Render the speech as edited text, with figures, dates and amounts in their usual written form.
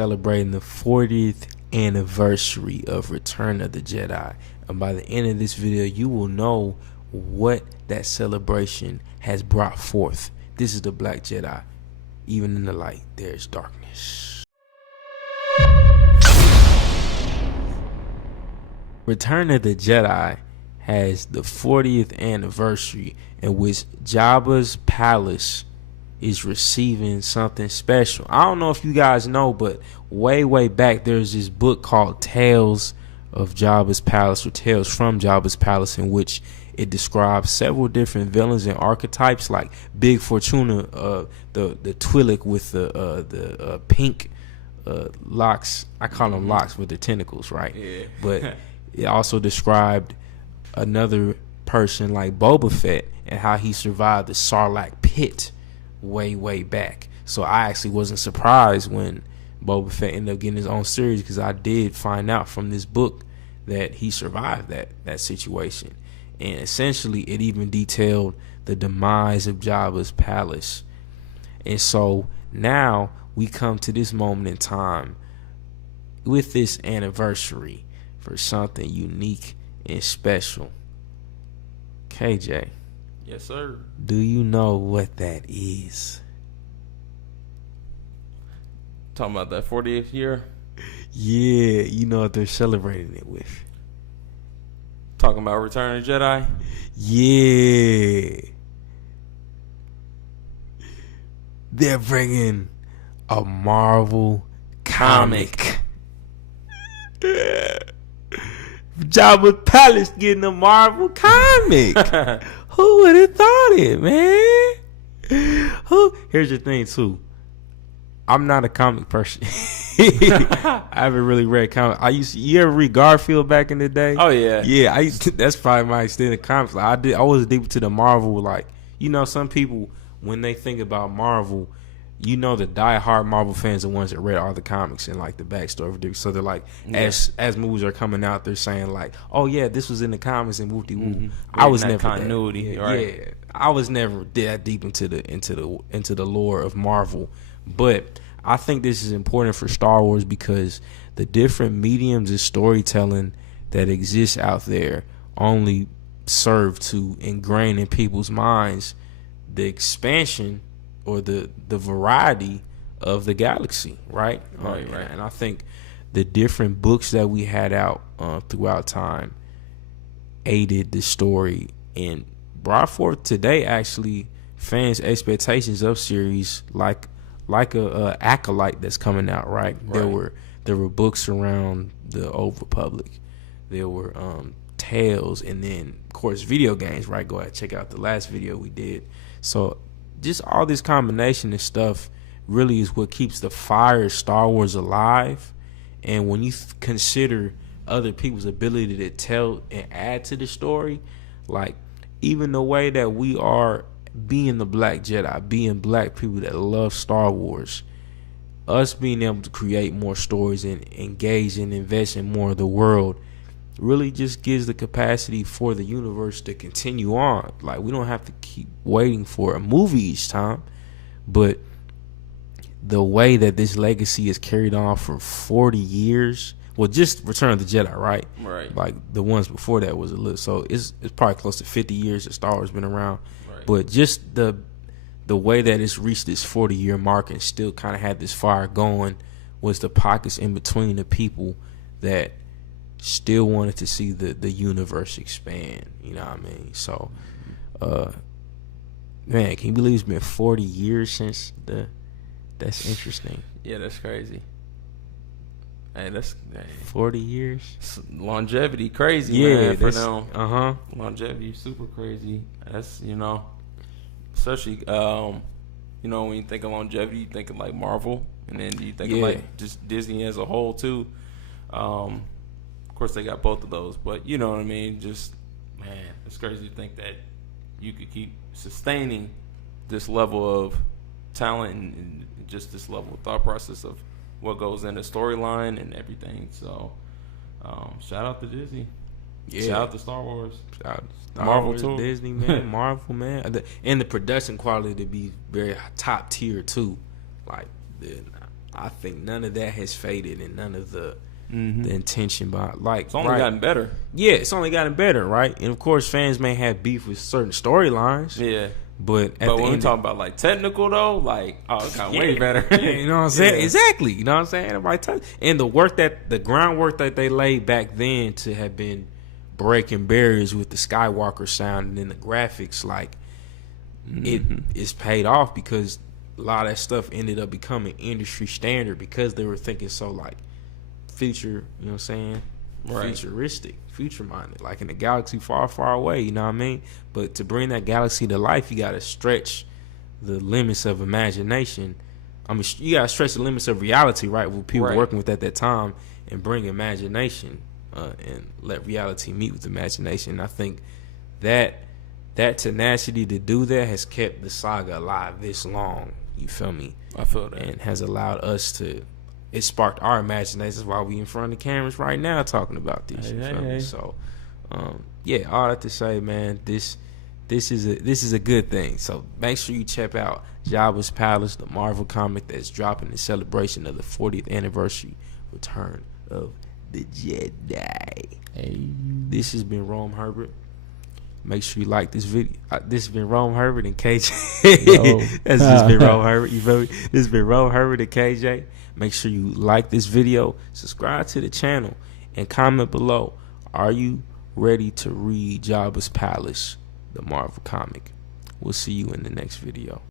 celebrating the 40th anniversary of Return of the Jedi. And by the end of this video, you will know what that celebration has brought forth. This is the Black Jedi. Even in the light, there's darkness. Return of the Jedi has the 40th anniversary in which Jabba's palace is receiving something special. I don't know if you guys know, but way back there's this book called Tales of Jabba's Palace, or Tales from Jabba's Palace, in which it describes several different villains and archetypes, like Big Fortuna, the Twi'lek with the pink locks. I call them locks with the tentacles, right? Yeah. But it also described another person like Boba Fett and how he survived the Sarlacc pit way back. So I actually wasn't surprised when Boba Fett ended up getting his own series, because I did find out from this book that he survived that situation. And essentially it even detailed the demise of Jabba's palace. And so now we come to this moment in time with this anniversary for something unique and special. KJ. Yes, sir. Do you know what that is? Talking about that 40th year? Yeah, you know what they're celebrating it with. Talking about Return of the Jedi? Yeah. They're bringing a Marvel comic. Jabba's Palace getting a Marvel comic. Who would have thought it, man? Here's the thing, too. I'm not a comic person. I haven't really read comics. You ever read Garfield back in the day? Oh yeah. Yeah, that's probably my extent of comics. Like, I was deep into the Marvel. Like, you know, some people, when they think about Marvel, you know, the die-hard Marvel fans are the ones that read all the comics and like the backstory. So they're like, as movies are coming out, they're saying like, oh yeah, this was in the comics and whoop-de-woo. Mm-hmm. I was that never continuity, that. right? Yeah, I was never that deep into the lore of Marvel. But I think this is important for Star Wars because the different mediums of storytelling that exist out there only serve to ingrain in people's minds the expansion or the variety of the galaxy, right? Right. And I think the different books that we had out throughout time aided the story and brought forth today actually fans' expectations of series like a Acolyte that's coming out, right? There were books around the Old Republic. There were Tales, and then of course video games, right? Go ahead, check out the last video we did. So just all this combination of stuff really is what keeps the fire of Star Wars alive. And when you consider other people's ability to tell and add to the story, like even the way that we are being the Black Jedi, being black people that love Star Wars, us being able to create more stories and engage and invest in more of the world really just gives the capacity for the universe to continue on. Like, we don't have to keep waiting for a movie each time, but the way that this legacy is carried on for 40 years, well, just Return of the Jedi, right? Right. Like the ones before that was a little, so it's probably close to 50 years that Star Wars been around. Right. But just the way that it's reached this 40-year mark and still kind of had this fire going was the pockets in between the people that still wanted to see the universe expand. You know what I mean? So, man, can you believe it's been 40 years since that's interesting. Yeah, that's crazy. Hey, 40 years. Longevity, crazy. Yeah, man, for them. Longevity, super crazy. That's especially when you think of longevity, you think of like Marvel, and then you think of like just Disney as a whole too. Of course, they got both of those, but you know what I mean. Just, man, it's crazy to think that you could keep sustaining this level of talent and just this level of thought process of what goes in the storyline and everything. So, shout out to Disney. Yeah. Shout out to Star Wars. Shout out to Star Marvel Wars, too. Disney, man. Marvel, man. And the production quality to be very top tier too. Like, I think none of that has faded, and none of the intention behind, like, it's only gotten better. Yeah, it's only gotten better, right? And of course, fans may have beef with certain storylines. Yeah. But when we talk about like technical though, like it got way better. You know what I'm saying? Exactly. You know what I'm saying? And the groundwork that they laid back then to have been breaking barriers with the Skywalker sound and then the graphics, like it is paid off, because a lot of that stuff ended up becoming industry standard because they were thinking so like future, you know what I'm saying? Right. Futuristic, future minded, like in a galaxy far, far away, you know what I mean? But to bring that galaxy to life, you gotta stretch the limits of imagination. I mean, you gotta stretch the limits of reality, right? What people were working with at that time, and bring imagination and let reality meet with imagination. And I think that tenacity to do that has kept the saga alive this long. You feel me? I feel that, and has allowed us to. It sparked our imaginations while we in front of the cameras right now talking about this. Me? So, yeah, all that to say, man, this is a good thing. So make sure you check out Jabba's Palace, the Marvel comic that's dropping in celebration of the 40th anniversary return of the Jedi. Hey. This has been Rome Herbert. Make sure you like this video. This has been Rome Herbert and KJ. That's just been Rome Herbert. You feel me? This has been Rome Herbert and KJ. Make sure you like this video, subscribe to the channel, and comment below. Are you ready to read Jabba's Palace, the Marvel comic? We'll see you in the next video.